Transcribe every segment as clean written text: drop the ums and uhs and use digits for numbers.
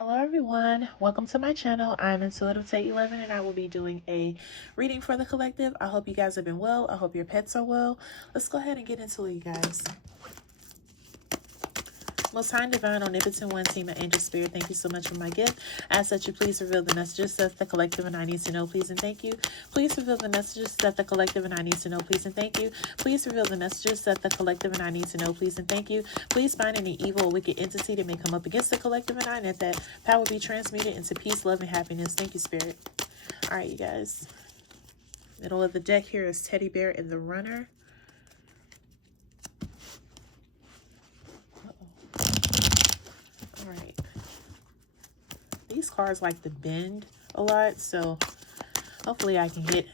Hello everyone, welcome to my channel. I'm Intuitive Tay 11 and I will be doing a reading for the collective. I hope you guys have been well. I hope your pets are well. Let's go ahead and get into it, you guys. Most High and Divine, Omnipotent One, Team of Angel Spirit, thank you so much for my gift. I ask that you please reveal the messages that the collective and I need to know, please and thank you. Please reveal the messages that the collective and I need to know, please and thank you. Please reveal the messages that the collective and I need to know, please and thank you. Please find any evil or wicked entity that may come up against the collective and I, and that power be transmuted into peace, love, and happiness. Thank you, Spirit. All right, you guys. Middle of the deck here is Teddy Bear and the Runner. All right. These cards like to bend a lot, so hopefully I can get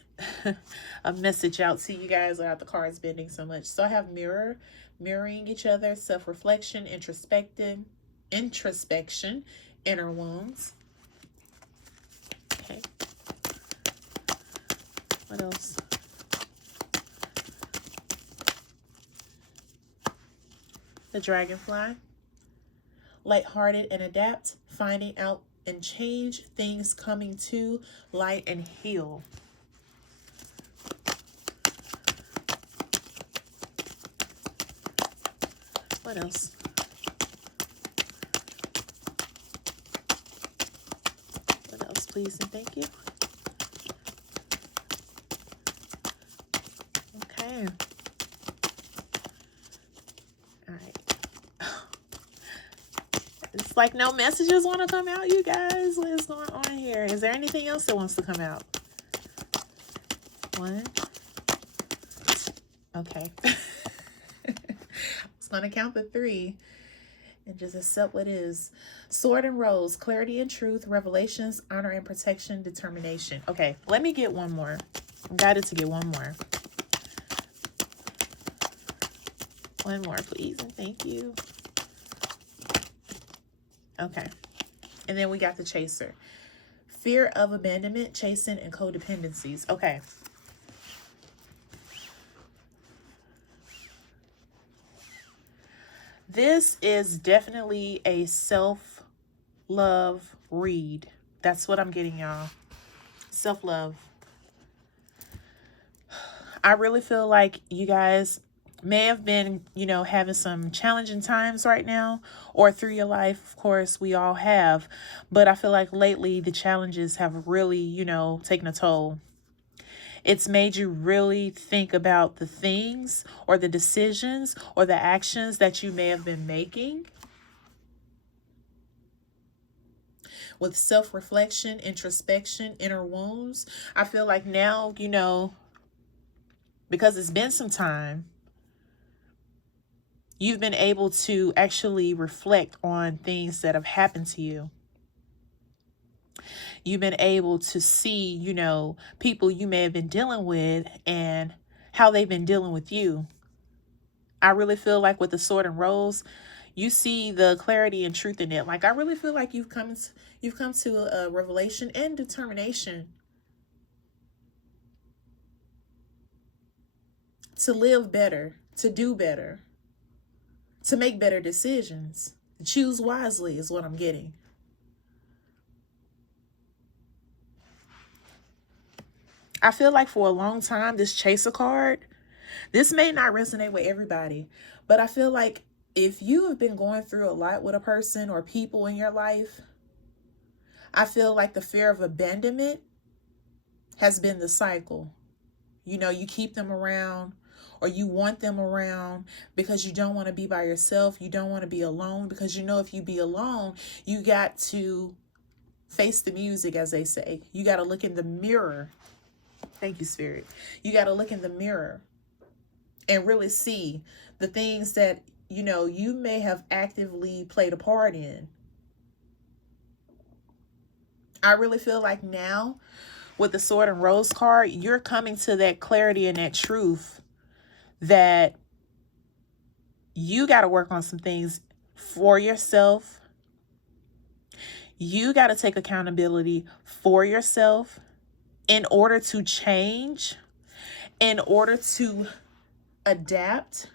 a message out to you guys without the cards bending so much. So I have mirroring each other, self-reflection, introspection, inner wounds. Okay. What else? The Dragonfly. Lighthearted and adapt, finding out and change, things coming to light and heal. What else? What else, please and thank you. Okay. All right. It's like no messages want to come out, you guys. What is going on here? Is there anything else that wants to come out? One. Okay. I was going to count the three and just accept what is. Sword and Rose, clarity and truth, revelations, honor and protection, determination. Okay, let me get one more. I'm guided to get one more. One more, please, and thank you. Okay. And then we got the Chaser. Fear of abandonment, chasing, and codependencies. Okay. This is definitely a self-love read. That's what I'm getting, y'all. Self-love. I really feel like you guys may have been, having some challenging times right now, or through your life. Of course, we all have. But I feel like lately the challenges have really, taken a toll. It's made you really think about the things or the decisions or the actions that you may have been making. With self-reflection, introspection, inner wounds, I feel like now, because it's been some time, you've been able to actually reflect on things that have happened to you. You've been able to see, people you may have been dealing with and how they've been dealing with you. I really feel like with the Sword and Rose, you see the clarity and truth in it. Like, I really feel like you've come to a revelation and determination to live better, to do better, to make better decisions. Choose wisely is what I'm getting. I feel like for a long time, this Chaser card, this may not resonate with everybody, but I feel like if you have been going through a lot with a person or people in your life, I feel like the fear of abandonment has been the cycle. You keep them around, or you want them around because you don't want to be by yourself. You don't want to be alone, because if you be alone, you got to face the music, as they say. You got to look in the mirror. Thank you, Spirit. You got to look in the mirror and really see the things that, you may have actively played a part in. I really feel like now with the Sword and Rose card, you're coming to that clarity and that truth that you got to work on some things for yourself. You got to take accountability for yourself in order to change, in order to adapt.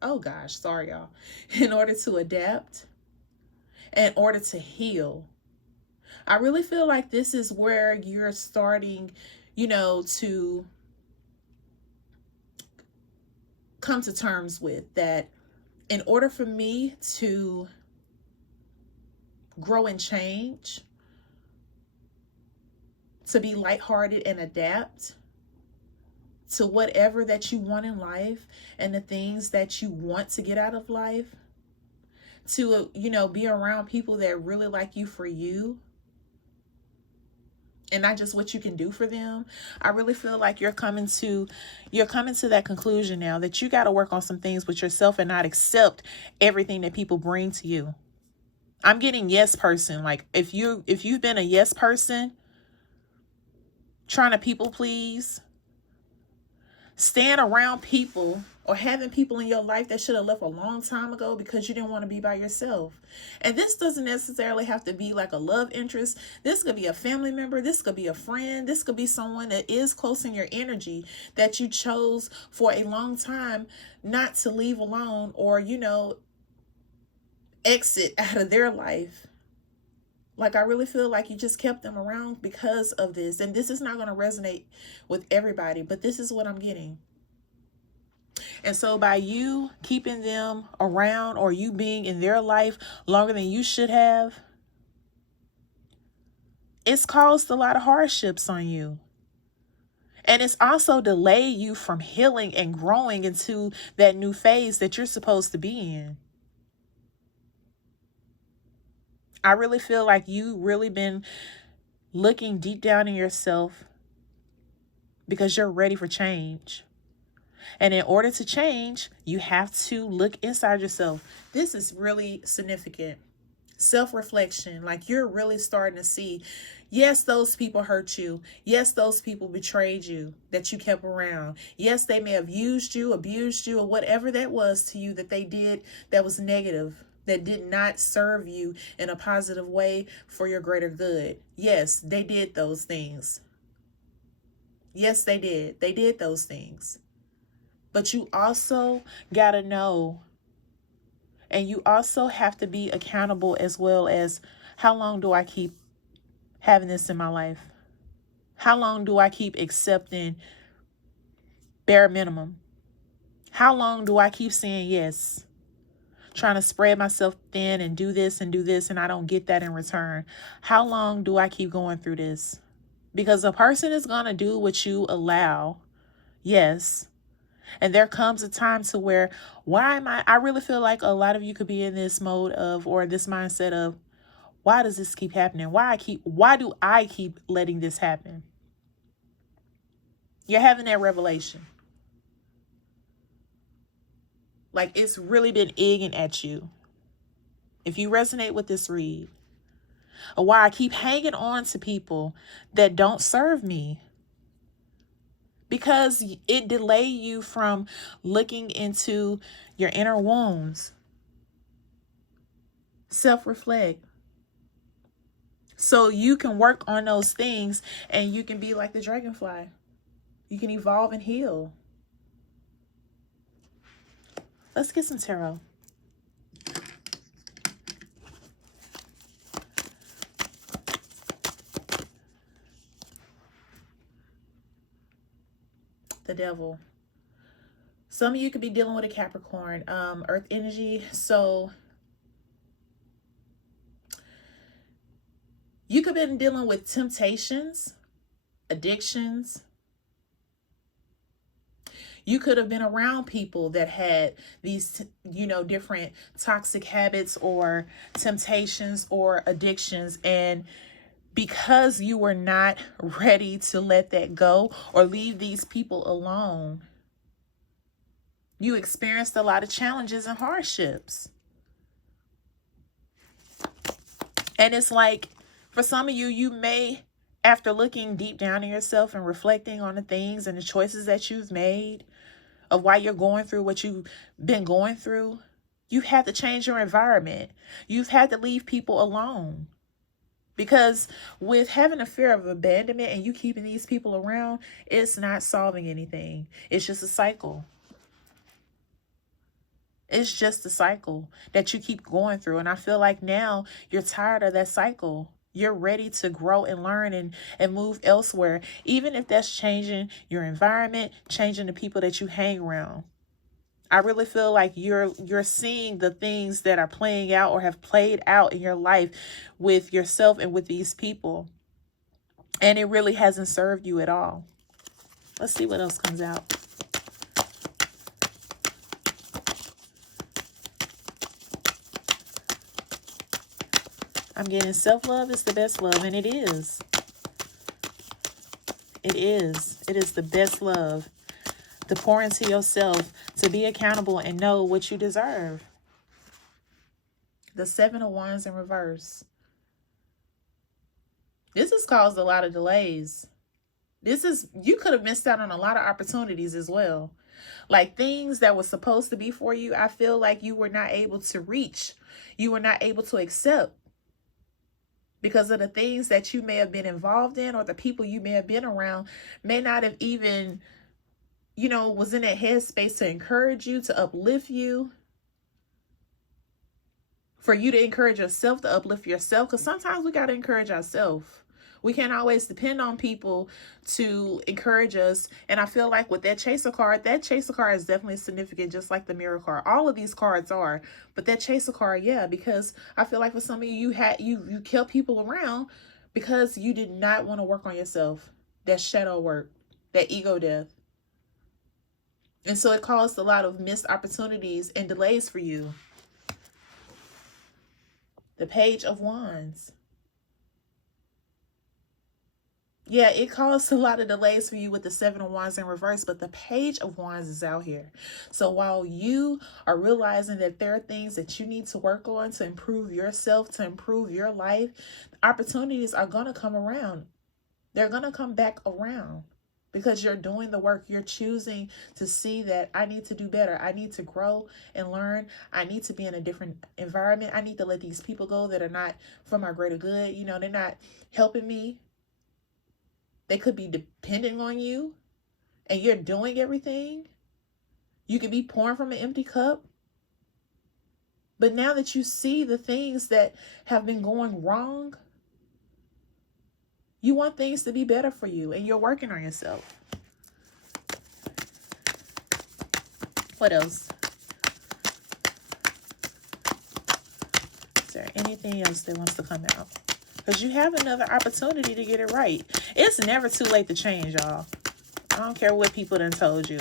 Oh gosh, sorry y'all. In order to adapt, in order to heal. I really feel like this is where you're starting, to come to terms with that in order for me to grow and change, to be lighthearted and adapt to whatever that you want in life and the things that you want to get out of life, to, be around people that really like you for you and not just what you can do for them. I really feel like you're coming to that conclusion now that you got to work on some things with yourself and not accept everything that people bring to you. I'm getting yes person. Like if you've been a yes person, trying to people please, staying around people or having people in your life that should have left a long time ago because you didn't want to be by yourself. And this doesn't necessarily have to be like a love interest. This could be a family member. This could be a friend. This could be someone that is close in your energy that you chose for a long time not to leave alone or, exit out of their life. Like, I really feel like you just kept them around because of this. And this is not going to resonate with everybody, but this is what I'm getting. And so by you keeping them around or you being in their life longer than you should have, it's caused a lot of hardships on you. And it's also delayed you from healing and growing into that new phase that you're supposed to be in. I really feel like you really been looking deep down in yourself because you're ready for change. And in order to change, you have to look inside yourself. This is really significant. Self-reflection, like you're really starting to see, yes, those people hurt you. Yes, those people betrayed you that you kept around. Yes, they may have used you, abused you, or whatever that was to you that they did that was negative, that did not serve you in a positive way for your greater good. Yes, they did those things. Yes, they did. They did those things. But you also got to know, and you also have to be accountable as well as, how long do I keep having this in my life? How long do I keep accepting bare minimum? How long do I keep saying yes? Trying to spread myself thin and do this and I don't get that in return. How long do I keep going through this? Because a person is going to do what you allow. Yes. And there comes a time to where, I really feel like a lot of you could be in this mode of, or this mindset of, why does this keep happening? Why do I keep letting this happen? You're having that revelation. Like it's really been egging at you. If you resonate with this read, or why I keep hanging on to people that don't serve me, because it delay you from looking into your inner wounds. Self-reflect. So you can work on those things and you can be like the dragonfly. You can evolve and heal. Let's get some tarot. The Devil. Some of you could be dealing with a Capricorn, earth energy. So you could have been dealing with temptations, addictions. You could have been around people that had these, different toxic habits or temptations or addictions. And because you were not ready to let that go or leave these people alone, you experienced a lot of challenges and hardships. And it's like, for some of you, you may, after looking deep down in yourself and reflecting on the things and the choices that you've made, of why you're going through what you've been going through, you've had to change your environment. You've had to leave people alone. Because with having a fear of abandonment and you keeping these people around, it's not solving anything. It's just a cycle. It's just a cycle that you keep going through. And I feel like now you're tired of that cycle. You're ready to grow and learn and move elsewhere, even if that's changing your environment, changing the people that you hang around. I really feel like you're seeing the things that are playing out or have played out in your life with yourself and with these people. And it really hasn't served you at all. Let's see what else comes out. I'm getting self-love is the best love, and it is. It is. It is the best love. To pour into yourself, to be accountable and know what you deserve. The Seven of Wands in reverse. This has caused a lot of delays. You could have missed out on a lot of opportunities as well. Like things that were supposed to be for you, I feel like you were not able to reach. You were not able to accept because of the things that you may have been involved in, or the people you may have been around may not have even, was in that headspace to encourage you, to uplift you. For you to encourage yourself, to uplift yourself, because sometimes we got to encourage ourselves. We can't always depend on people to encourage us. And I feel like with that chaser card is definitely significant, just like the mirror card. All of these cards are, but that chaser card, yeah, because I feel like for some of you, you kept people around because you did not want to work on yourself. That shadow work, that ego death. And so it caused a lot of missed opportunities and delays for you. The Page of Wands. Yeah, it caused a lot of delays for you with the Seven of Wands in reverse, but the Page of Wands is out here. So while you are realizing that there are things that you need to work on to improve yourself, to improve your life, opportunities are going to come around. They're going to come back around because you're doing the work. You're choosing to see that I need to do better. I need to grow and learn. I need to be in a different environment. I need to let these people go that are not for my greater good. They're not helping me. They could be depending on you and you're doing everything. You could be pouring from an empty cup. But now that you see the things that have been going wrong, you want things to be better for you and you're working on yourself. What else? Is there anything else that wants to come out? Because you have another opportunity to get it right. It's never too late to change, y'all. I don't care what people done told you.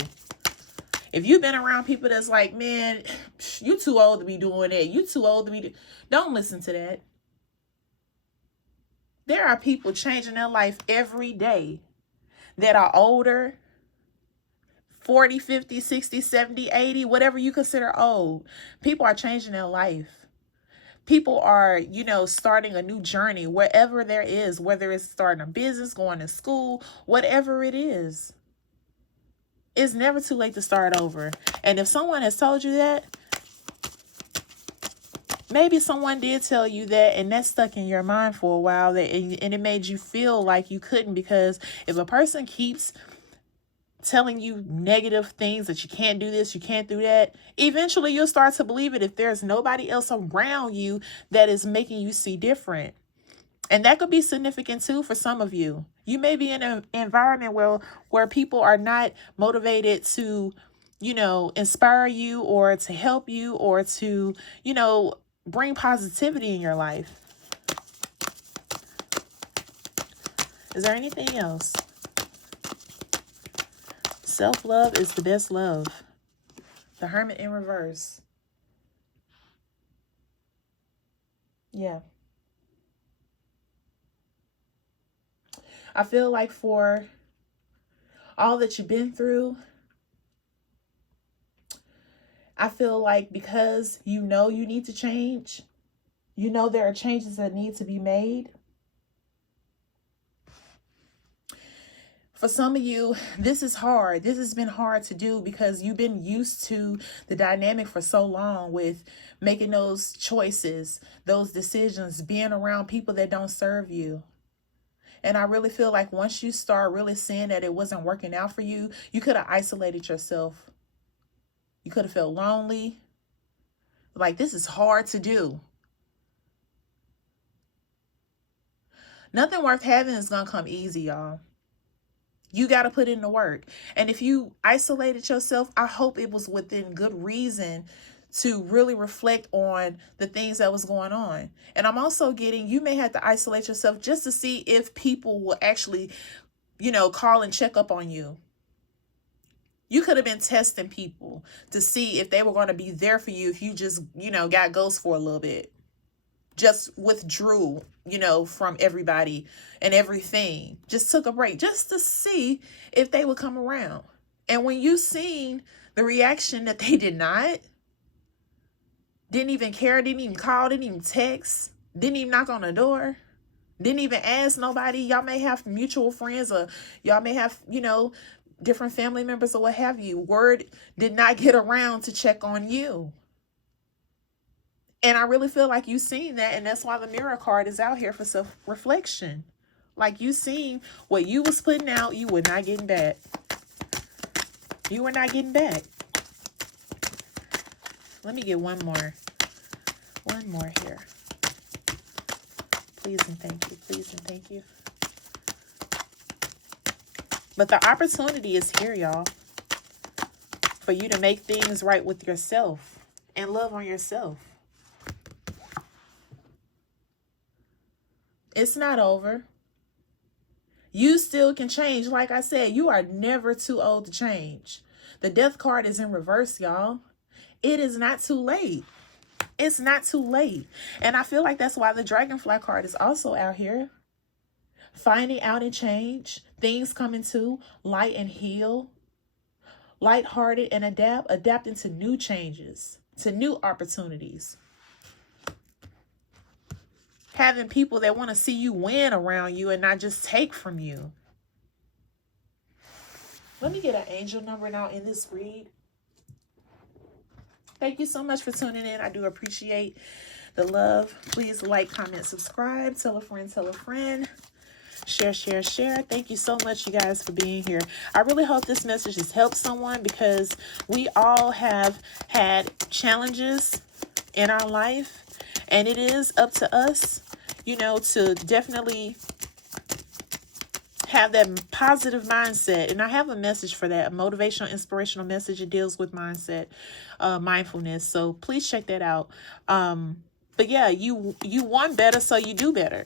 If you've been around people that's like, man, you too old to be doing that. You too old to be... Don't listen to that. There are people changing their life every day that are older, 40, 50, 60, 70, 80, whatever you consider old. People are changing their life. People are, starting a new journey, wherever there is, whether it's starting a business, going to school, whatever it is. It's never too late to start over. And if someone has told you that, maybe someone did tell you that and that stuck in your mind for a while, and it made you feel like you couldn't, because if a person keeps telling you negative things that you can't do this, you can't do that, eventually you'll start to believe it if there's nobody else around you that is making you see different. And that could be significant too for some of you. You may be in an environment where people are not motivated to, inspire you or to help you or to, bring positivity in your life. Is there anything else? Self-love is the best love. The Hermit in reverse. Yeah. I feel like for all that you've been through, I feel like because you need to change, there are changes that need to be made. For some of you, this is hard. This has been hard to do because you've been used to the dynamic for so long with making those choices, those decisions, being around people that don't serve you. And I really feel like once you start really seeing that it wasn't working out for you, you could have isolated yourself. You could have felt lonely. Like, this is hard to do. Nothing worth having is going to come easy, y'all. You got to put in the work. And if you isolated yourself, I hope it was within good reason to really reflect on the things that was going on. And I'm also getting, you may have to isolate yourself just to see if people will actually, call and check up on you. You could have been testing people to see if they were going to be there for you if you just, got ghost for a little bit. Just withdrew, from everybody and everything. Just took a break just to see if they would come around. And when you seen the reaction that they didn't even care, didn't even call, didn't even text, didn't even knock on the door, didn't even ask nobody. Y'all may have mutual friends, or y'all may have, different family members or what have you. Word did not get around to check on you. And I really feel like you seen that, and that's why the mirror card is out here for self-reflection. Like, you seen what you was putting out, you were not getting back. You were not getting back. Let me get one more. One more here. Please and thank you. Please and thank you. But the opportunity is here, y'all, for you to make things right with yourself and love on yourself. It's not over. You still can change. Like I said, you are never too old to change. The death card is in reverse, y'all. It is not too late. It's not too late. And I feel like that's why the dragonfly card is also out here. Finding out and change. Things coming to light and heal. Lighthearted and adapting to new changes, to new opportunities. Having people that want to see you win around you and not just take from you. Let me get an angel number now in this read. Thank you so much for tuning in. I do appreciate the love. Please like, comment, subscribe. Tell a friend, tell a friend. Share, share, share. Thank you so much, you guys, for being here. I really hope this message has helped someone, because we all have had challenges in our life, and it is up to us, to definitely have that positive mindset. And I have a message for that, a motivational, inspirational message. It deals with mindset, mindfulness. So please check that out. But yeah, you want better, so you do better.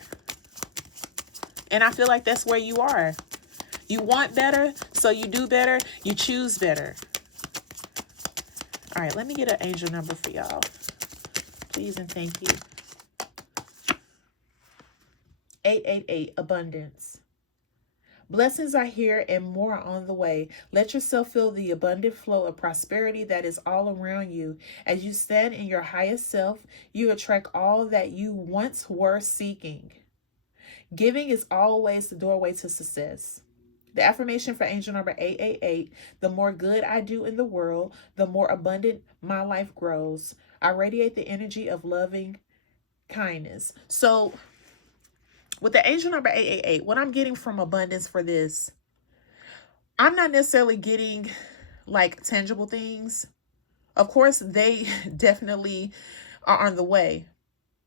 And I feel like that's where you are. You want better, so you do better. You choose better. All right, let me get an angel number for y'all. Please and thank you. 888, abundance. Blessings are here and more are on the way. Let yourself feel the abundant flow of prosperity that is all around you. As you stand in your highest self, you attract all that you once were seeking. Giving is always the doorway to success. The affirmation for angel number 888, the more good I do in the world, the more abundant my life grows. I radiate the energy of loving kindness. So with the angel number 888, what I'm getting from abundance for this, I'm not necessarily getting like tangible things. Of course, they definitely are on the way,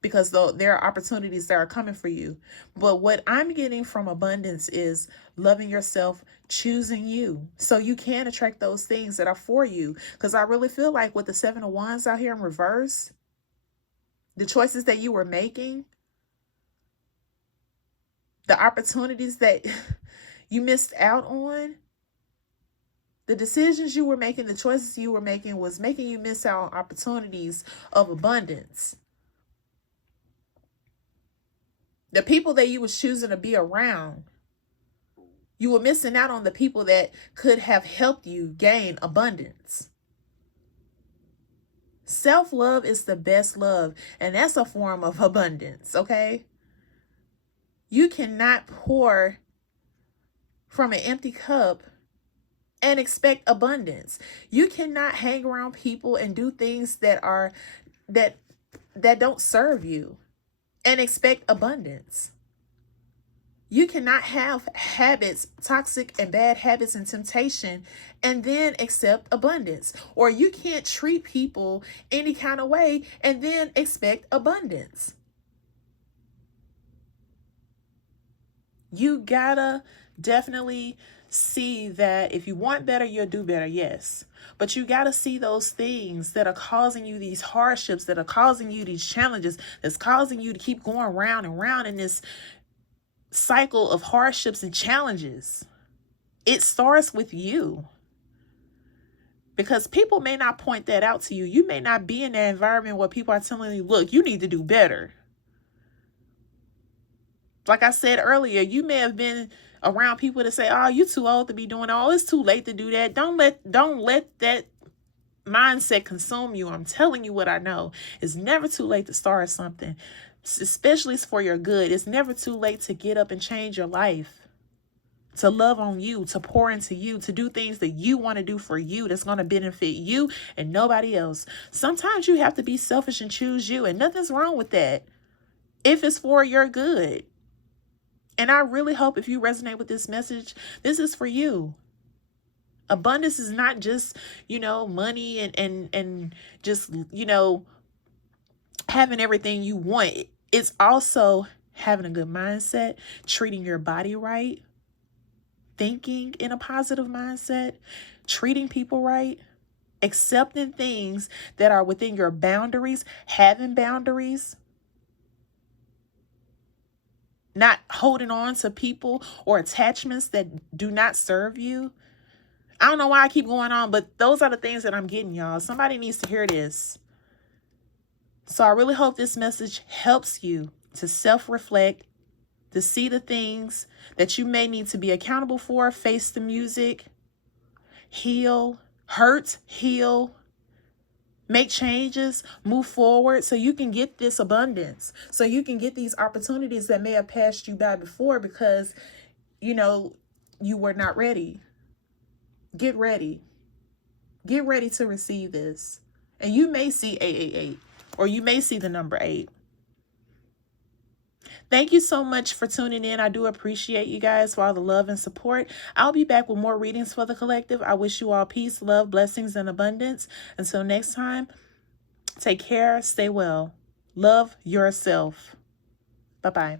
because there are opportunities that are coming for you. But what I'm getting from abundance is loving yourself, choosing you, so you can attract those things that are for you. Because I really feel like with the 7 of Wands out here in reverse, the choices that you were making, the opportunities that you missed out on, the decisions you were making, the choices you were making was making you miss out on opportunities of abundance. The people that you was choosing to be around, you were missing out on the people that could have helped you gain abundance. Self-love is the best love, and that's a form of abundance, okay? You cannot pour from an empty cup and expect abundance. You cannot hang around people and do things that don't serve you and expect abundance. You cannot have habits, toxic and bad habits and temptation, and then accept abundance. Or you can't treat people any kind of way and then expect abundance. You gotta definitely see that if you want better, you'll do better, yes. But you gotta see those things that are causing you these hardships, that are causing you these challenges, that's causing you to keep going round and round in this cycle of hardships and challenges. It starts with you. Because people may not point that out to you. You may not be in that environment where people are telling you, look, you need to do better. Like I said earlier, you may have been around people that say, oh, you're too old to be doing all. It's too late to do that. Don't let that mindset consume you. I'm telling you what I know. It's never too late to start something, especially for your good. It's never too late to get up and change your life, to love on you, to pour into you, to do things that you want to do for you that's going to benefit you and nobody else. Sometimes you have to be selfish and choose you, and nothing's wrong with that if it's for your good. And I really hope if you resonate with this message, this is for you. Abundance is not just, money and just, having everything you want. It's also having a good mindset, treating your body right, thinking in a positive mindset, treating people right, accepting things that are within your boundaries, having boundaries, not holding on to people or attachments that do not serve you. I don't know why I keep going on, but those are the things that I'm getting, y'all. Somebody needs to hear this. So I really hope this message helps you to self-reflect, to see the things that you may need to be accountable for, face the music, heal, hurt, heal, make changes, move forward so you can get this abundance, so you can get these opportunities that may have passed you by before because, you were not ready. Get ready. Get ready to receive this. And you may see 888 or you may see the number 8. Thank you so much for tuning in. I do appreciate you guys for all the love and support. I'll be back with more readings for the collective. I wish you all peace, love, blessings, and abundance. Until next time, take care, stay well, love yourself. Bye-bye.